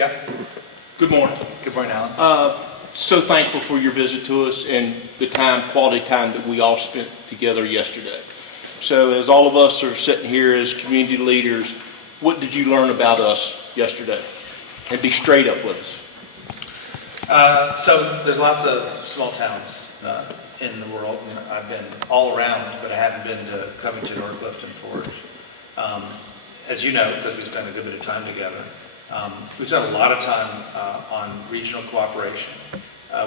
Yeah. Good morning. Good morning, Alan. So thankful for your visit to us and the quality time that we all spent together yesterday. So as all of us are sitting here as community leaders, what did you learn about us yesterday? And be straight up with us. So there's lots of small towns in the world, and I've been all around, but I haven't been to Covington or Clifton Forge. As you know, because we spent a good bit of time together, we spent a lot of time on regional cooperation,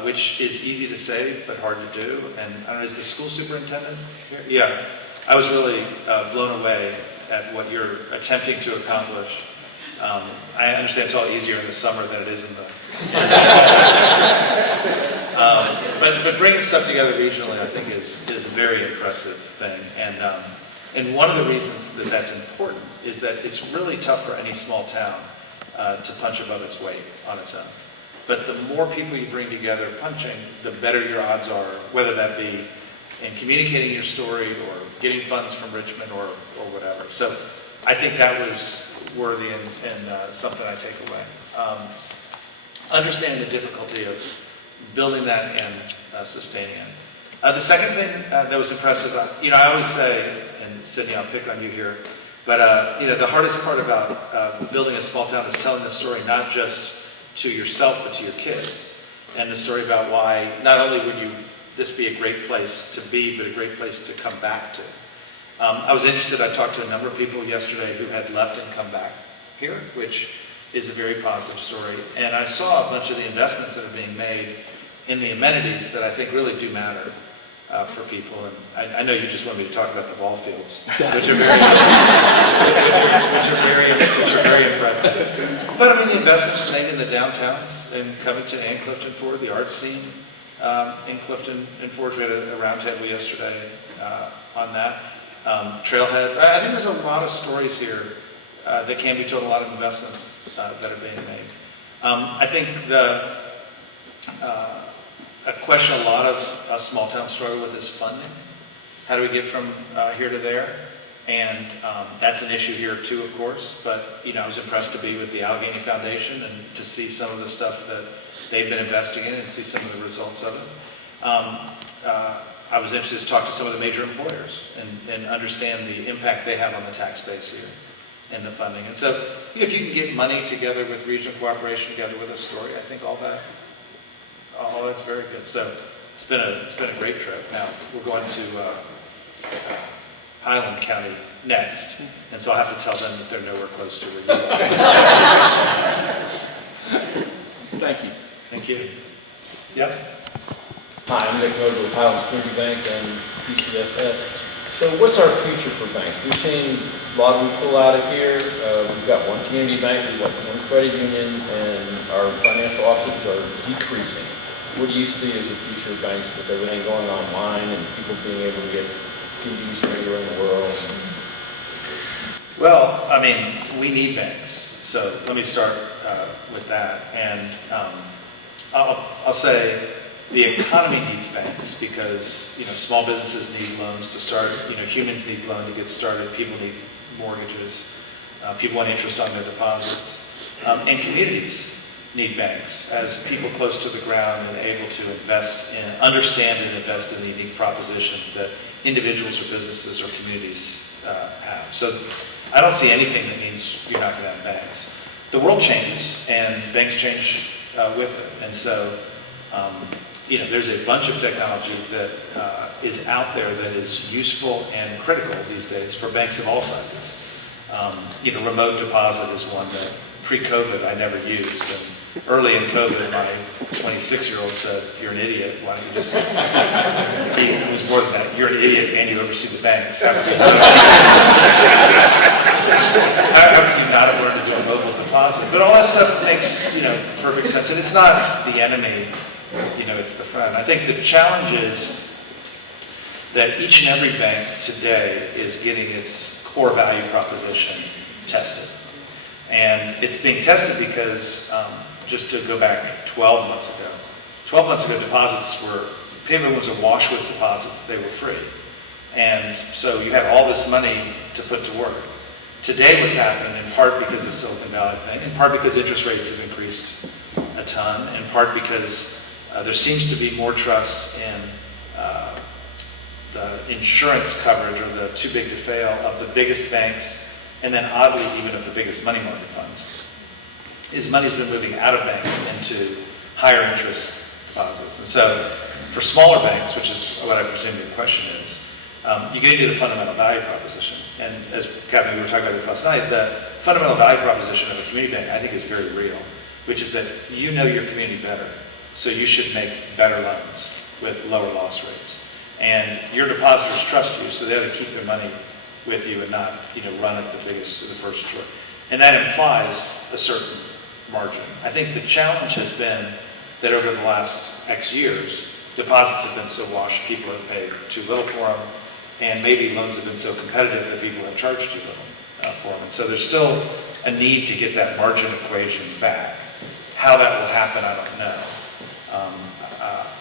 which is easy to say but hard to do. And I don't know, is the school superintendent here? Yeah, I was really blown away at what you're attempting to accomplish. I understand it's all easier in the summer than it is in the. But bringing stuff together regionally, I think, is a very impressive thing. And one of the reasons that that's important is that it's really tough for any small town to punch above its weight on its own. But the more people you bring together punching, the better your odds are, whether that be in communicating your story or getting funds from Richmond or whatever. So I think that was worthy and something I take away. Understand the difficulty of building that and sustaining it. The second thing that was impressive, I always say, and Sydney, I'll pick on you here, but the hardest part about building a small town is telling the story not just to yourself but to your kids, and the story about why not only would this be a great place to be, but a great place to come back to. I was interested. I talked to a number of people yesterday who had left and come back here, which is a very positive story. And I saw a bunch of the investments that are being made in the amenities that I think really do matter for people. And I know you just want me to talk about the ball fields, which are very impressive. But I mean, the investments made in the downtowns in Covington and Clifton Forge, the art scene in Clifton and Forge. We had a roundtable yesterday on that. Trailheads. I think there's a lot of stories here that can be told, a lot of investments that are being made. I think a question a lot of small towns struggle with is funding. How do we get from here to there? And that's an issue here too, of course. But I was impressed to be with the Allegheny Foundation and to see some of the stuff that they've been investing in and see some of the results of it. I was interested to talk to some of the major employers and understand the impact they have on the tax base here and the funding. And so if you can get money together with regional cooperation, together with a story, I think all that's very good. So it's been a great trip. Now we're going to Highland County next, and so I'll have to tell them that they're nowhere close to where you are. Thank you. Thank you. Yep. Hi, I'm Nick Moser with Highlands Community Bank and PCSS. So what's our future for banks? We've seen a lot of them pull out of here. We've got one community bank, we've got one credit union, and our financial offices are decreasing. What do you see as the future of banks with everything going online and people being able to get TVs from anywhere in the world? Well, I mean, we need banks. So let me start with that. And I'll say the economy needs banks because small businesses need loans to start. Humans need loans to get started. People need mortgages. People want interest on their deposits. And communities need banks as people close to the ground and able to understand and invest in the unique propositions that individuals or businesses or communities have. So I don't see anything that means you're not going to have banks. The world changes and banks change with it. And so there's a bunch of technology that is out there that is useful and critical these days for banks of all sizes. Remote deposit is one that pre-COVID I never used. And early in COVID, my 26-year-old said, "You're an idiot. Why don't you just..." It was more than that. "You're an idiot and you oversee the banks. How could you not have learned to do a mobile deposit?" But all that stuff makes perfect sense. And it's not the enemy. It's the friend. I think the challenge is that each and every bank today is getting its core value proposition tested. And it's being tested because, just to go back 12 months ago, deposits payment was awash with deposits. They were free. And so you had all this money to put to work. Today, what's happened, in part because of the Silicon Valley thing, in part because interest rates have increased a ton, in part because there seems to be more trust in the insurance coverage or the too big to fail of the biggest banks, and then oddly even of the biggest money market funds, is money's been moving out of banks into higher interest deposits. And so for smaller banks, which is what I presume your question is, you get into the fundamental value proposition. And as Kevin, we were talking about this last night, the fundamental value proposition of a community bank, I think, is very real, which is that you know your community better, so you should make better loans with lower loss rates. And your depositors trust you, so they ought to keep their money with you and not, run at the biggest, the first short. And that implies a certain margin. I think the challenge has been that over the last X years, deposits have been so washed, people have paid too little for them, and maybe loans have been so competitive that people have charged too little for them. And so there's still a need to get that margin equation back. How that will happen, I don't know.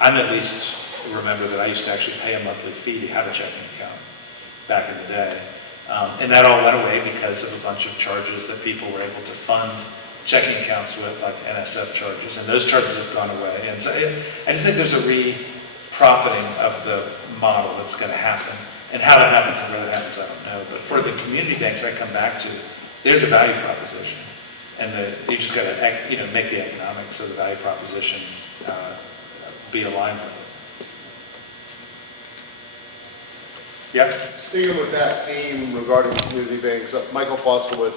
I'm at least remember that I used to actually pay a monthly fee to have a checking account back in the day. And that all went away because of a bunch of charges that people were able to fund checking accounts with, like NSF charges, and those charges have gone away. And so I just think there's a re-profiting of the model that's going to happen. And how that happens and where that happens, I don't know. But for the community banks, I come back to, there's a value proposition. And you just got to make the economics of the value proposition be aligned with it. Yep. Sticking with that theme regarding community banks, Michael Foster with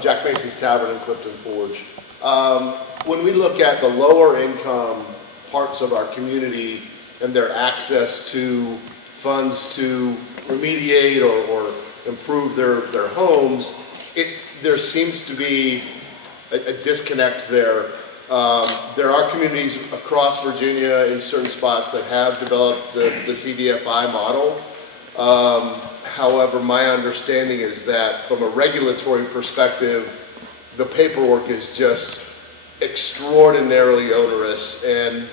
Jack Macy's Tavern in Clifton Forge. When we look at the lower income parts of our community and their access to funds to remediate or improve their homes, there seems to be a disconnect there. There are communities across Virginia in certain spots that have developed the CDFI model. However, my understanding is that from a regulatory perspective, the paperwork is just extraordinarily onerous and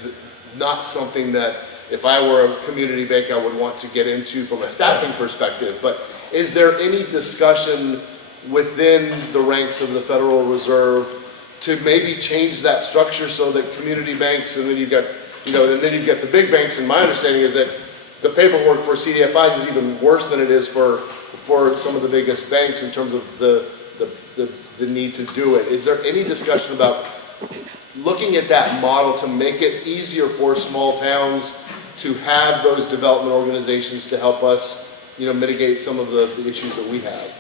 not something that if I were a community bank, I would want to get into from a staffing perspective. But is there any discussion within the ranks of the Federal Reserve to maybe change that structure so that community banks, and then you've got, and then you've got the big banks, and my understanding is that the paperwork for CDFIs is even worse than it is for some of the biggest banks in terms of the need to do it. Is there any discussion about looking at that model to make it easier for small towns to have those development organizations to help us, mitigate some of the issues that we have?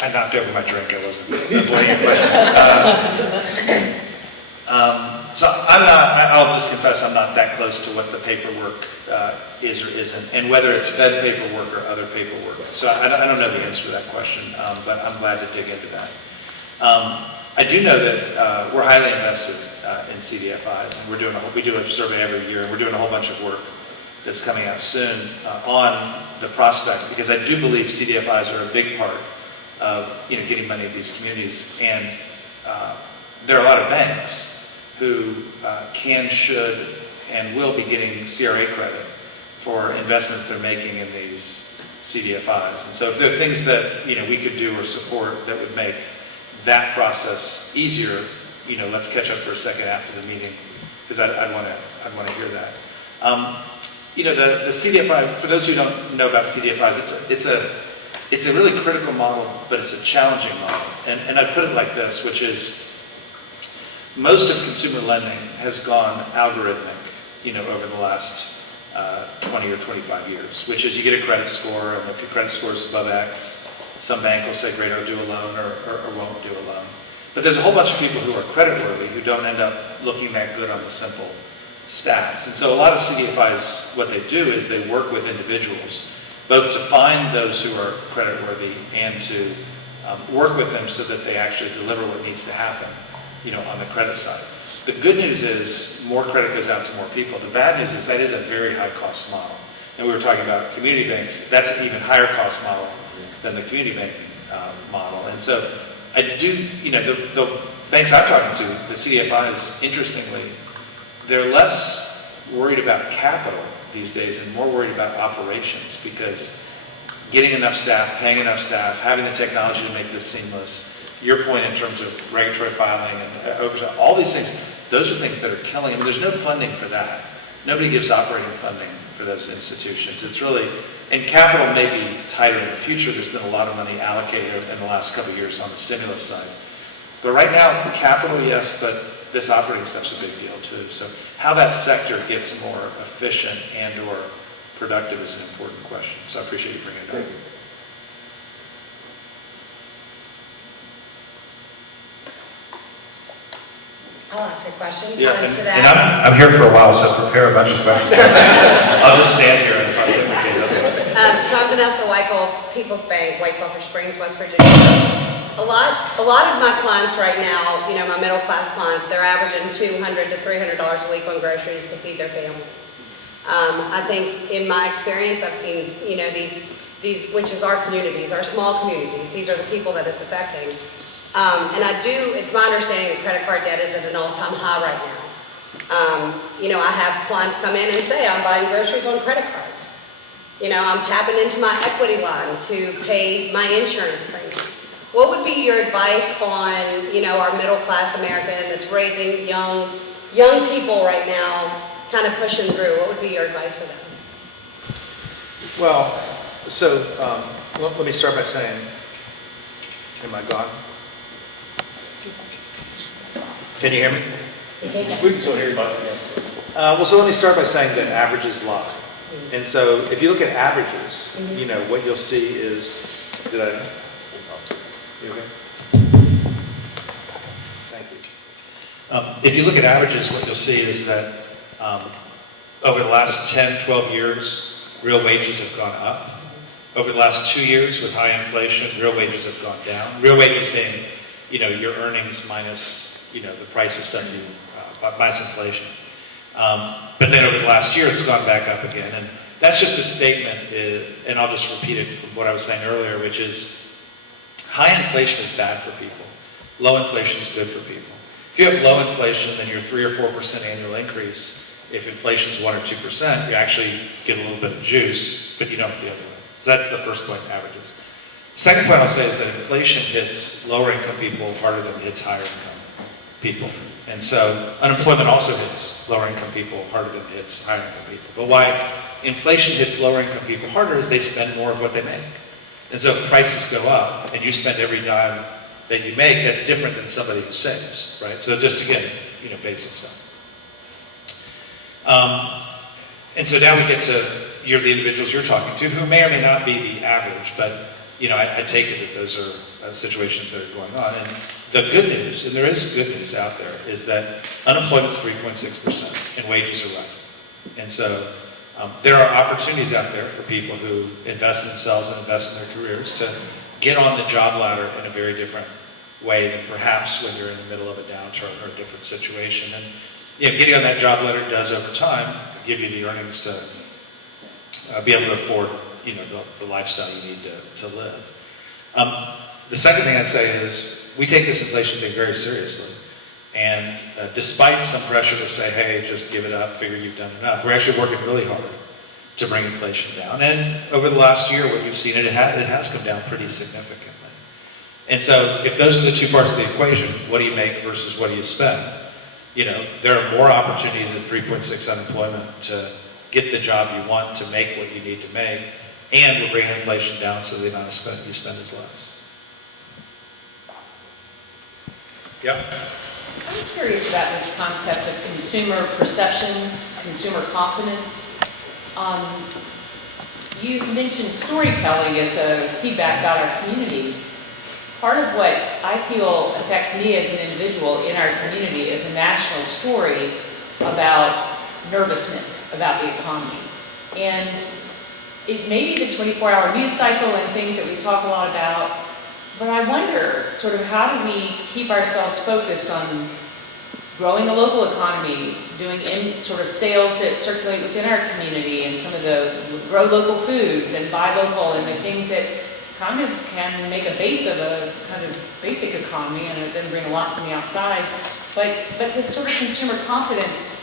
I knocked over my drink. I wasn't avoiding your question. So I'll just confess I'm not that close to what the paperwork is or isn't, and whether it's Fed paperwork or other paperwork. So I don't know the answer to that question, but I'm glad to dig into that. I do know that we're highly invested in CDFIs, and we do a survey every year, and we're doing a whole bunch of work that's coming out soon on the prospect, because I do believe CDFIs are a big part of getting money in these communities, and there are a lot of banks who can, should, and will be getting CRA credit for investments they're making in these CDFIs. And so if there are things that we could do or support that would make that process easier, let's catch up for a second after the meeting, because I'd want to hear that. The CDFI, for those who don't know about CDFIs, it's a really critical model, but it's a challenging model. And I'd put it like this, which is most of consumer lending has gone algorithmic, over the last 20 or 25 years, which is you get a credit score, and if your credit score is above X, some bank will say, great, I'll do a loan or won't do a loan. But there's a whole bunch of people who are creditworthy who don't end up looking that good on the simple stats. And so a lot of CDFIs, what they do is they work with individuals, both to find those who are creditworthy and to work with them so that they actually deliver what needs to happen, on the credit side. The good news is more credit goes out to more people. The bad news is that is a very high cost model. And we were talking about community banks. That's an even higher cost model than the community banking model. And so I do, the banks I'm talking to, the CDFIs, interestingly, they're less worried about capital these days and more worried about operations, because getting enough staff, paying enough staff, having the technology to make this seamless. Your point in terms of regulatory filing and oversight, all these things, those are things that are killing. I mean, there's no funding for that. Nobody gives operating funding for those institutions. It's really, and capital may be tighter in the future. There's been a lot of money allocated in the last couple of years on the stimulus side. But right now, capital, yes, but this operating stuff's a big deal too. So how that sector gets more efficient and or productive is an important question. So I appreciate you bringing it up. Thank you. I'll ask a question Yeah, to and that. I'm here for a while, so prepare a bunch of questions. I'll just stand here and pontificate otherwise. So I'm Vanessa Weichel, People's Bank, White Sulphur Springs, West Virginia. A lot of my clients right now, my middle class clients, they're averaging $200 to $300 a week on groceries to feed their families. I think in my experience, I've seen, these, which is our communities, our small communities. These are the people that it's affecting. And it's my understanding that credit card debt is at an all-time high right now. I have clients come in and say, I'm buying groceries on credit cards. I'm tapping into my equity line to pay my insurance premium. What would be your advice on, our middle-class American that's raising young people right now, kind of pushing through? What would be your advice for them? Well, so let me start by saying, am I gone? Can you hear me? We can still hear you, Mike. Well, so let me start by saying that averages lie. And so if you look at averages, what you'll see is, you okay? Thank you. If you look at averages, what you'll see is that over the last 10, 12 years, real wages have gone up. Over the last 2 years with high inflation, real wages have gone down. Real wages being, your earnings minus, the price of stuff minus inflation. But then over the last year, it's gone back up again. And that's just a statement, and I'll just repeat it from what I was saying earlier, which is high inflation is bad for people. Low inflation is good for people. If you have low inflation, then your 3 or 4% annual increase, if inflation is 1 or 2%, you actually get a little bit of juice, but you don't the other way. So that's the first point, averages. Second point I'll say is that inflation hits lower income people harder than it hits higher income people. And so unemployment also hits lower income people harder than it hits higher income people. But why inflation hits lower income people harder is they spend more of what they make. And so if prices go up and you spend every dime that you make, that's different than somebody who saves, right? So just again, basic stuff. And so now we get to the individuals you're talking to who may or may not be the average, but I take it that those are situations that are going on. And the good news, and there is good news out there, is that unemployment's 3.6% and wages are rising. And so there are opportunities out there for people who invest in themselves and invest in their careers to get on the job ladder in a very different way than perhaps when you're in the middle of a downturn or a different situation. And getting on that job ladder does over time give you the earnings to be able to afford the lifestyle you need to live. The second thing I'd say is we take this inflation thing very seriously. And despite some pressure to say, hey, just give it up, figure you've done enough, we're actually working really hard to bring inflation down. And over the last year, what you've seen, it has come down pretty significantly. And so if those are the two parts of the equation, what do you make versus what do you spend? There are more opportunities at 3.6 unemployment to get the job you want, to make what you need to make, and we're bringing inflation down so the amount of spend you spend is less. Yeah. I'm curious about this concept of consumer perceptions, consumer confidence. You mentioned storytelling as a feedback about our community. Part of what I feel affects me as an individual in our community is a national story about nervousness about the economy. And it may be the 24-hour news cycle and things that we talk a lot about, but I wonder sort of how do we keep ourselves focused on growing a local economy, doing sort of sales that circulate within our community, and some of the grow local foods and buy local and the things that kind of can make a base of a kind of basic economy, and it doesn't bring a lot from the outside. But this sort of consumer confidence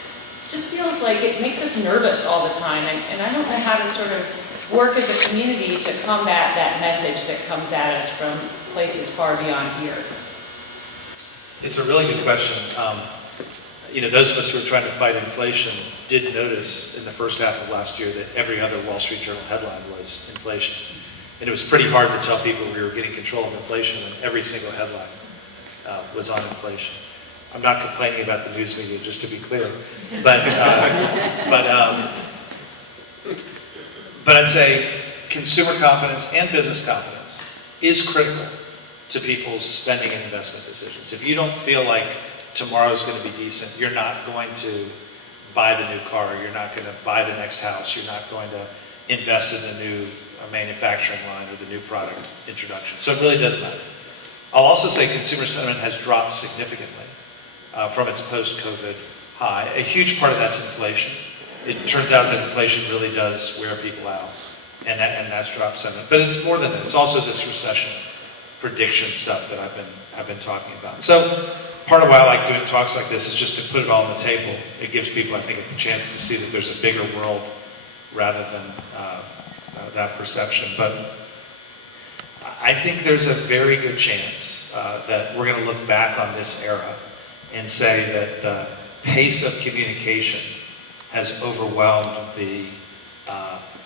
just feels like it makes us nervous all the time, and I don't know how to sort of work as a community to combat that message that comes at us from places far beyond here? It's a really good question. Those of us who are trying to fight inflation did notice in the first half of last year that every other Wall Street Journal headline was inflation. And it was pretty hard to tell people we were getting control of inflation when every single headline was on inflation. I'm not complaining about the news media, just to be clear. But I'd say consumer confidence and business confidence is critical to people's spending and investment decisions. If you don't feel like tomorrow's going to be decent, you're not going to buy the new car, you're not going to buy the next house, you're not going to invest in the new manufacturing line or the new product introduction. So it really does matter. I'll also say consumer sentiment has dropped significantly from its post-COVID high. A huge part of that's inflation. It turns out that inflation really does wear people out, and that's dropped sentiment. But it's more than that. It's also this recession prediction stuff that I've been talking about. So part of why I like doing talks like this is just to put it all on the table. It gives people, I think, a chance to see that there's a bigger world rather than that perception. But I think there's a very good chance that we're going to look back on this era and say that the pace of communication has overwhelmed the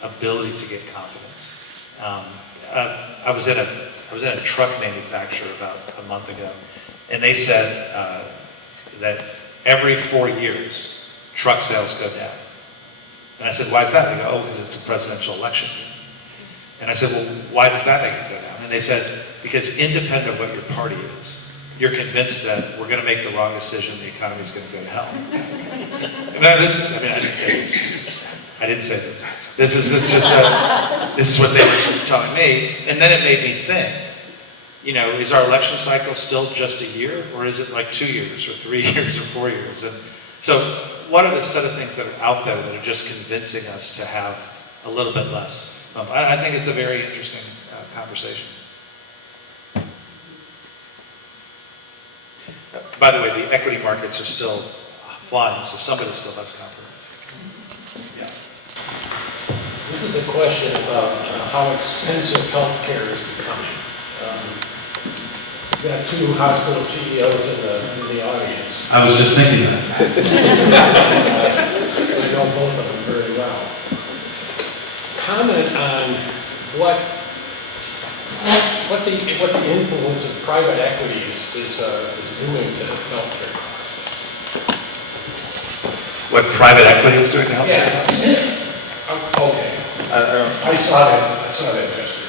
ability to get confidence. I was in a truck manufacturer about a month ago, and they said that every 4 years, truck sales go down. And I said, why is that? They go, because it's a presidential election year. And I said, well, why does that make it go down? And they said, because independent of what your party is, you're convinced that we're going to make the wrong decision, the economy's going to go to hell. I didn't say this. This is what they were telling me. And then it made me think, is our election cycle still just a year, or is it like 2 years, or 3 years, or 4 years? And so what are the set of things that are out there that are just convincing us to have a little bit less? I think it's a very interesting conversation. By the way, the equity markets are still flying, so somebody still has confidence. Yeah. This is a question about how expensive healthcare is becoming. We've got two hospital CEOs in the audience. I was just thinking that. I know both of them very well. Comment on what the influence of private equity is doing to healthcare costs. What private equity is doing to healthcare? Yeah. Okay. I saw that gesture.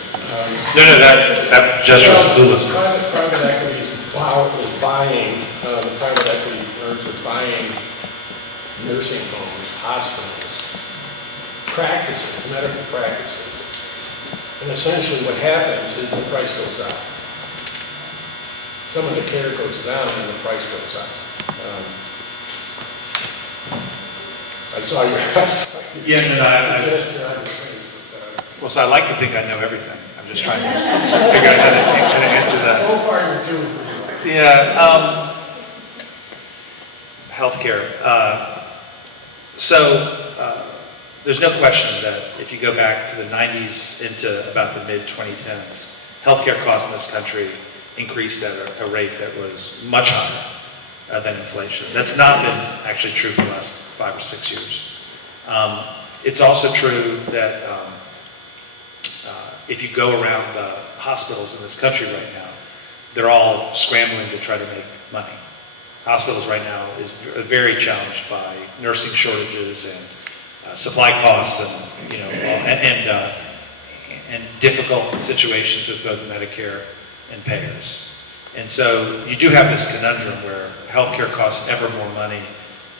No, that gesture was clueless. Private equity is buying, the private equity firms are buying nursing homes, hospitals, practices, medical practices. And essentially what happens is the price goes up. Some of the care goes down and the price goes up. I saw your gesture on your face. Well, so I like to think I know everything. I'm just trying to figure out how to answer that. So far you're doing pretty well. Yeah, healthcare. There's no question that if you go back to the 90s into about the mid-2010s, healthcare costs in this country increased at a rate that was much higher than inflation. That's not been actually true for the last 5 or 6 years. It's also true that if you go around the hospitals in this country right now, they're all scrambling to try to make money. Hospitals right now is very challenged by nursing shortages and supply costs and difficult situations with both Medicare and payers. And so you do have this conundrum where healthcare costs ever more money,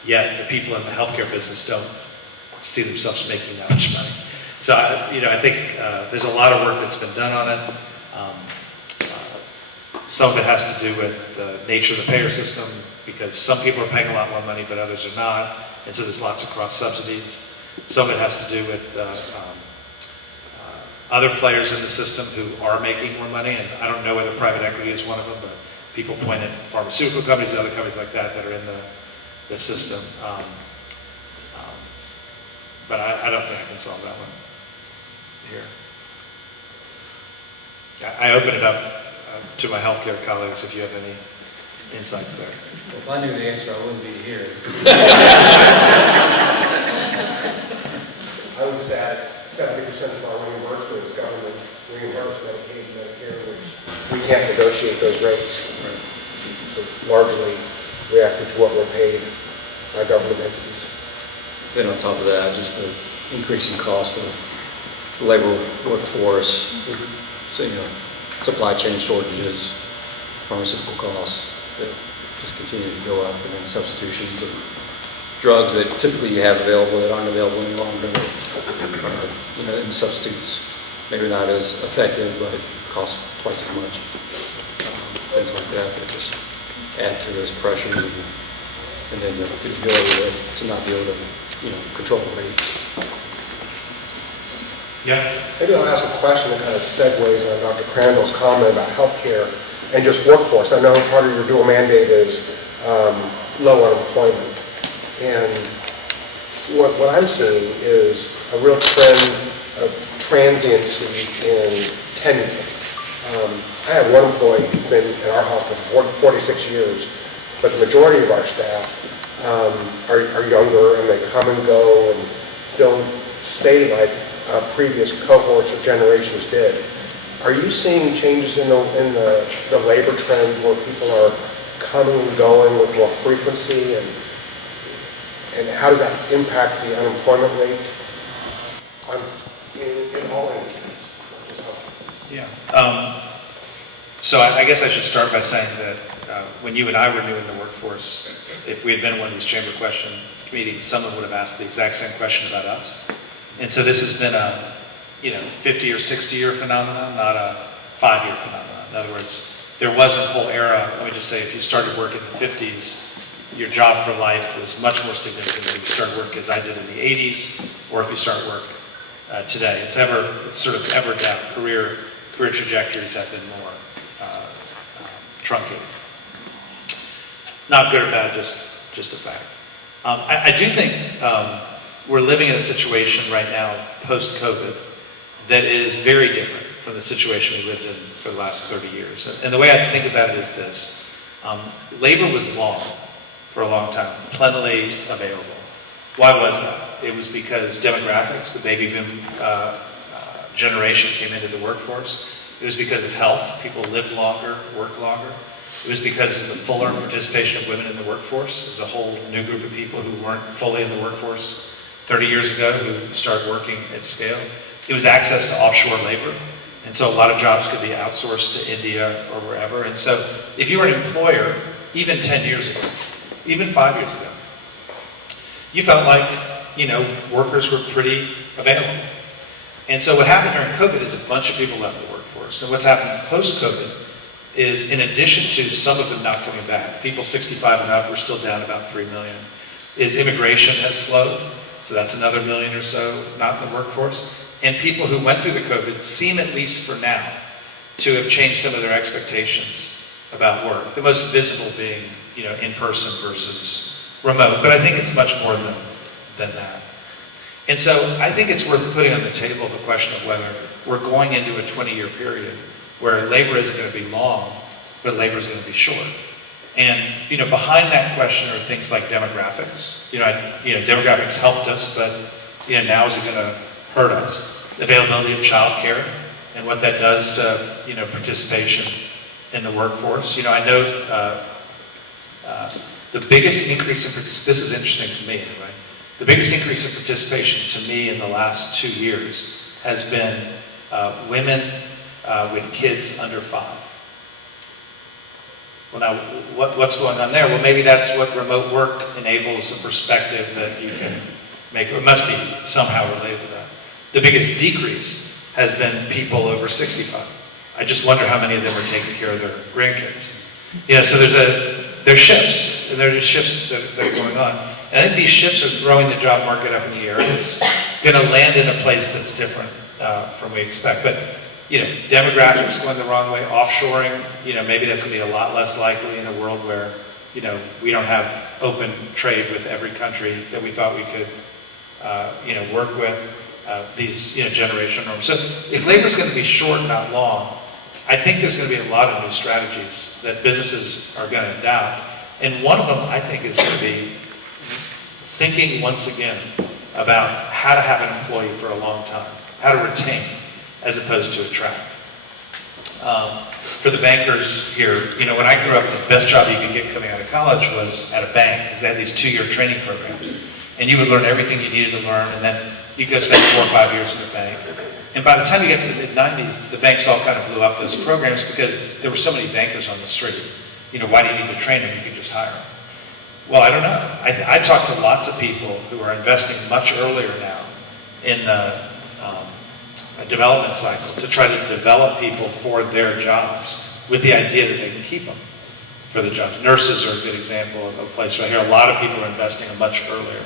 yet the people in the healthcare business don't see themselves making that much money. So, I think there's a lot of work that's been done on it. Some of it has to do with the nature of the payer system, because some people are paying a lot more money, but others are not. And so there's lots of cross subsidies. Some of it has to do with other players in the system who are making more money. And I don't know whether private equity is one of them, but people point at pharmaceutical companies and other companies like that that are in the system. But I don't think I can solve that one. here. I open it up to my healthcare colleagues if you have any insights there. Well, if I knew the answer, I wouldn't be here. I would just add 70% of our reimbursement is government reimbursement, Medicaid, Medicare, which we can't negotiate those rates. So largely reacting to what we're paid by government entities. Then on top of that, just the increasing cost of the labor workforce, so, supply chain shortages, pharmaceutical costs that just continue to go up, and then substitutions of drugs that typically you have available that aren't available any longer, and substitutes maybe not as effective, but cost twice as much. Things like that just add to those pressures, and then the ability to not be able to, control the rate. Yeah. Maybe I'll ask a question that kind of segues on Dr. Crandall's comment about healthcare and just workforce. I know part of your dual mandate is low unemployment. And what I'm seeing is a real trend of transiency in tenure. I have one employee who's been in our hospital for 46 years, but the majority of our staff are younger, and they come and go and don't stay like previous cohorts or generations did. Are you seeing changes in the labor trend where people are coming and going with more frequency, and how does that impact the unemployment rate in all industries? Yeah. So I guess I should start by saying that when you and I were new in the workforce, if we had been in one of these chamber question meetings, someone would have asked the exact same question about us. And so this has been a 50 or 60 year phenomenon, not a 5-year phenomenon. In other words, there was a whole era. Let me just say, if you started work in the 50s, your job for life was much more significant than if you started work as I did in the 80s, or if you start work today. It's sort of ever down. Career trajectories have been more truncated. Not good or bad, just a fact. I do think we're living in a situation right now, post-COVID, that is very different from the situation we lived in for the last 30 years. And the way I think about it is this. Labor was long, for a long time, plentifully available. Why was that? It was because demographics, the baby boom generation came into the workforce. It was because of health. People lived longer, worked longer. It was because of the fuller participation of women in the workforce. There's a whole new group of people who weren't fully in the workforce 30 years ago who started working at scale. It was access to offshore labor. And so a lot of jobs could be outsourced to India or wherever. And so if you were an employer, even 10 years ago, even 5 years ago, you felt like, workers were pretty available. And so what happened during COVID is a bunch of people left the workforce. And what's happened post-COVID is, in addition to some of them not coming back, people 65 and up, we're still down about 3 million, is immigration has slowed. So that's another million or so not in the workforce. And people who went through the COVID seem, at least for now, to have changed some of their expectations about work. The most visible being, in person versus remote. But I think it's much more than that. And so I think it's worth putting on the table the question of whether we're going into a 20-year period where labor isn't going to be long, but labor is going to be short. And, behind that question are things like demographics. Demographics helped us, but, now is it going to hurt us? Availability of childcare and what that does to, participation in the workforce. I know the biggest increase in, this is interesting to me anyway, the biggest increase in participation to me in the last 2 years has been women with kids under 5. Well, now, what's going on there? Well, maybe that's what remote work enables, a perspective that you can make. It must be somehow related to that. The biggest decrease has been people over 65. I just wonder how many of them are taking care of their grandkids. So there's shifts, and there's shifts that are going on. And I think these shifts are throwing the job market up in the air. It's going to land in a place that's different from what we expect. But demographics going the wrong way, offshoring, maybe that's going to be a lot less likely in a world where, we don't have open trade with every country that we thought we could, work with. these, generational norms. So if labor's going to be short, not long, I think there's going to be a lot of new strategies that businesses are going to adopt. And one of them, I think, is going to be thinking once again about how to have an employee for a long time, how to retain as opposed to attract. For the bankers here, when I grew up, the best job you could get coming out of college was at a bank, because they had these 2-year training programs. And you would learn everything you needed to learn, and then you'd go spend 4 or 5 years in a bank. And by the time you get to the mid-90s, the banks all kind of blew up those programs because there were so many bankers on the street. Why do you need to train them? You can just hire them. Well, I don't know. I talked to lots of people who are investing much earlier now in the development cycle to try to develop people for their jobs with the idea that they can keep them for the jobs. Nurses are a good example of a place right here. A lot of people are investing much earlier.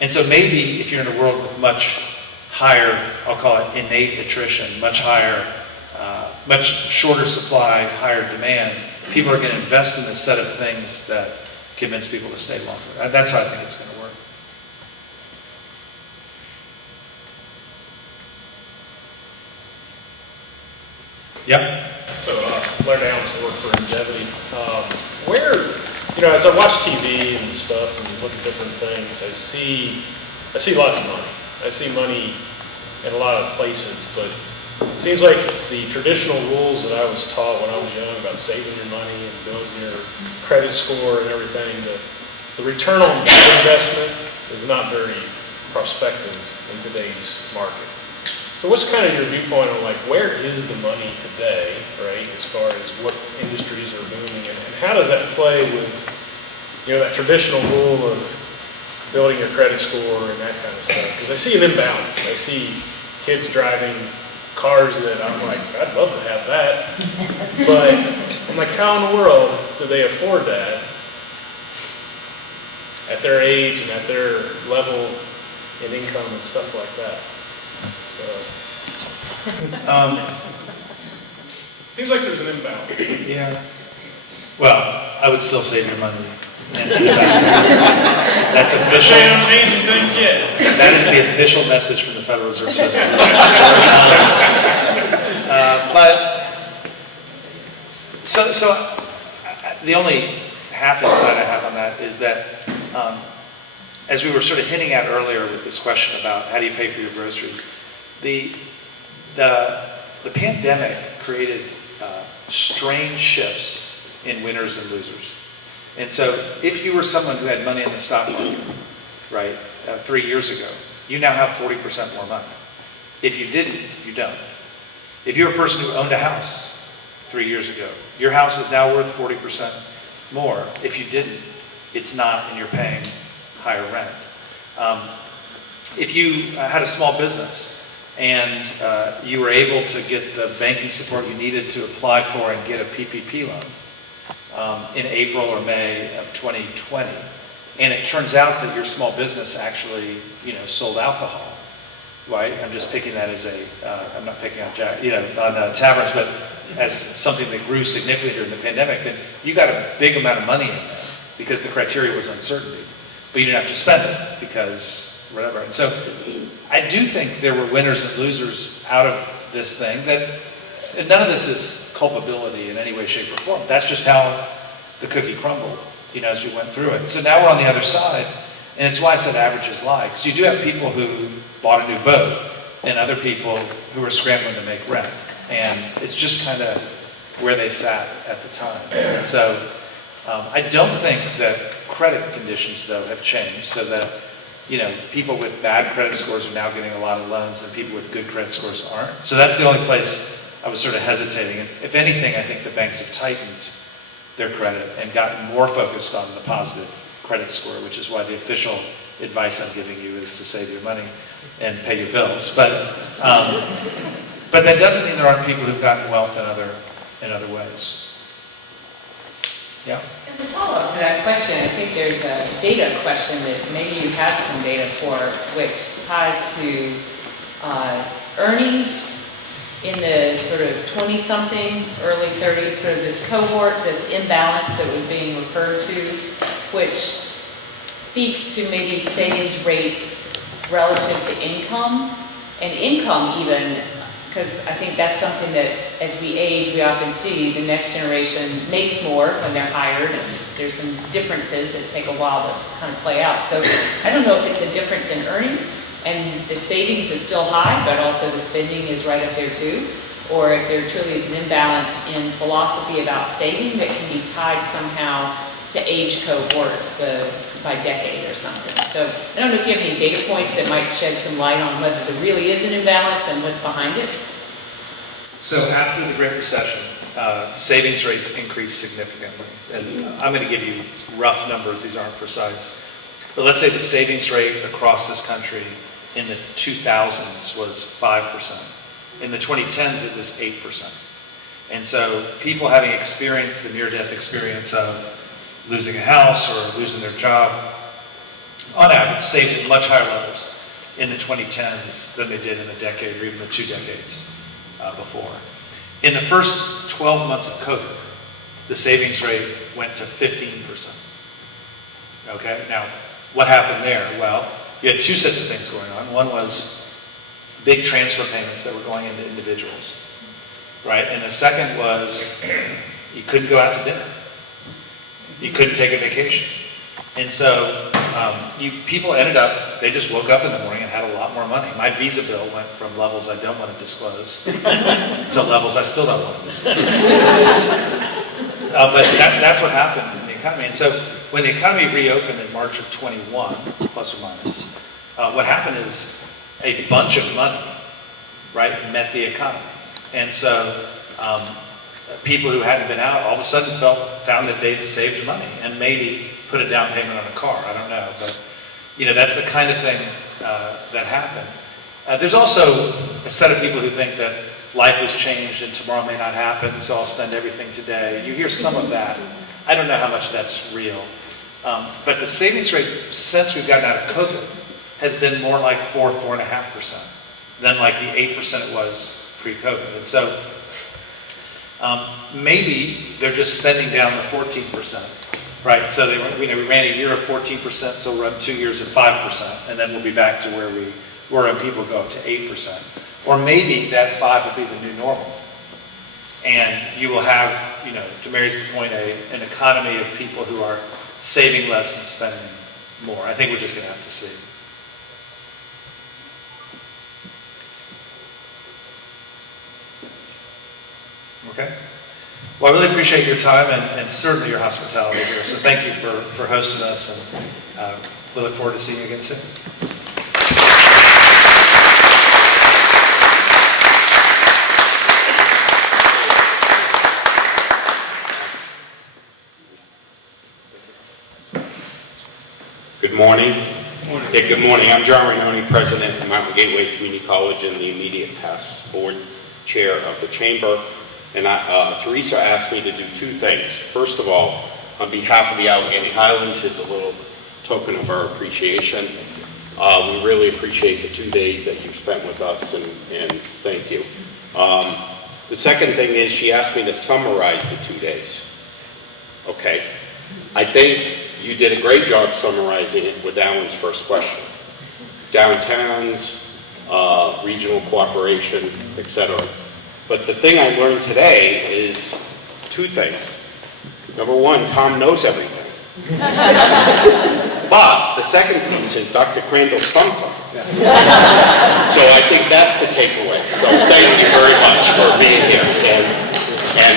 And so maybe if you're in a world with much higher, I'll call it innate attrition, much higher, much shorter supply, higher demand, people are going to invest in a set of things that convince people to stay longer. That's how I think it's going to work. Yep. So, Blair Downs, work for Longevity. As I watch TV and stuff and look at different things, I see lots of money. I see money in a lot of places, but it seems like the traditional rules that I was taught when I was young about saving your money and building your credit score and everything, the return on investment is not very prospective in today's market. So what's kind of your viewpoint on where is the money today, right, as far as what industries are booming, and how does that play with, that traditional rule of building your credit score and that kind of stuff? Because I see an imbalance. I see kids driving cars that I'm like, I'd love to have that. But I'm like, how in the world do they afford that at their age and at their level in income and stuff like that? Seems like there's an imbalance. Yeah. Well, I would still save your money and invest it. That's official. I'm changing things yet. That is the official message from the Federal Reserve System. So the only half insight I have on that is that, as we were sort of hinting at earlier with this question about how do you pay for your groceries, the pandemic created strange shifts in winners and losers. And so if you were someone who had money in the stock market, right, 3 years ago, you now have 40% more money. If you didn't, you don't. If you're a person who owned a house 3 years ago, your house is now worth 40% more. If you didn't, it's not, and you're paying higher rent. If you had a small business and you were able to get the banking support you needed to apply for and get a PPP loan in April or May of 2020, and it turns out that your small business actually, sold alcohol, right? I'm just picking that as I'm not picking on on taverns, but as something that grew significantly during the pandemic, then you got a big amount of money in there because the criteria was uncertainty, but you didn't have to spend it because whatever. And so I do think there were winners and losers out of this thing and none of this is culpability in any way, shape, or form. That's just how the cookie crumbled, as we went through it. So now we're on the other side, and it's why I said averages lie. Because you do have people who bought a new boat and other people who are scrambling to make rent. And it's just kind of where they sat at the time. And so I don't think that credit conditions, though, have changed so that people with bad credit scores are now getting a lot of loans and people with good credit scores aren't. So that's the only place I was sort of hesitating. If anything, I think the banks have tightened their credit and gotten more focused on the positive credit score, which is why the official advice I'm giving you is to save your money and pay your bills. But that doesn't mean there aren't people who've gotten wealth in other ways. Yeah? As a follow-up to that question, I think there's a data question that maybe you have some data for, which ties to earnings in the sort of 20-something, early 30s, sort of this cohort, this imbalance that was being referred to, which speaks to maybe savings rates relative to income and income even, because I think that's something that as we age, we often see the next generation makes more when they're hired, and there's some differences that take a while to kind of play out. So I don't know if it's a difference in earning, and the savings is still high, but also the spending is right up there too, or if there truly is an imbalance in philosophy about saving that can be tied somehow to age cohorts, by decade or something. So I don't know if you have any data points that might shed some light on whether there really is an imbalance and what's behind it. So after the Great Recession, savings rates increased significantly. And I'm going to give you rough numbers, these aren't precise. But let's say the savings rate across this country in the 2000s was 5%. In the 2010s, it was 8%. And so people having experienced the near-death experience of losing a house or losing their job, on average, saved at much higher levels in the 2010s than they did in the decade or even the 2 decades before. In the first 12 months of COVID, the savings rate went to 15%. Okay, now what happened there? Well, you had 2 sets of things going on. One was big transfer payments that were going into individuals, right? And the second was you couldn't go out to dinner. You couldn't take a vacation. And so people ended up, they just woke up in the morning and had a lot more money. My Visa bill went from levels I don't want to disclose to levels I still don't want to disclose. But that's what happened in the economy. And so when the economy reopened in March of 21, plus or minus, what happened is a bunch of money, right, met the economy. And so people who hadn't been out all of a sudden found that they'd saved money and maybe put a down payment on a car. I don't know, but that's the kind of thing that happened. There's also a set of people who think that life has changed and tomorrow may not happen, so I'll spend everything today. You hear some of that. I don't know how much that's real. But the savings rate since we've gotten out of COVID has been more like 4.5% than like the 8% it was pre-COVID. And so maybe they're just spending down the 14%, right? So we ran a year of 14%, so we'll run 2 years of 5%, and then we'll be back to where we were when people go up to 8%. Or maybe that 5 will be the new normal. And you will have, to Mary's point, an economy of people who are saving less and spending more. I think we're just going to have to see. Okay. Well, I really appreciate your time and certainly your hospitality here. So thank you for hosting us, and we look forward to seeing you again soon. Good morning. Yeah, good morning. I'm John Rainoni, President of Mountain Gateway Community College and the immediate past board chair of the chamber. And Teresa asked me to do 2 things. First of all, on behalf of the Allegheny Highlands, here's a little token of our appreciation. We really appreciate the 2 days that you've spent with us, and thank you. The second thing is she asked me to summarize the 2 days. Okay. I think you did a great job summarizing it with Alan's first question. Downtowns, regional cooperation, etc. But the thing I learned today is 2 things. Number 1, Tom knows everything. But the second piece is Dr. Crandall stumped him. So I think that's the takeaway. So thank you very much for being here. And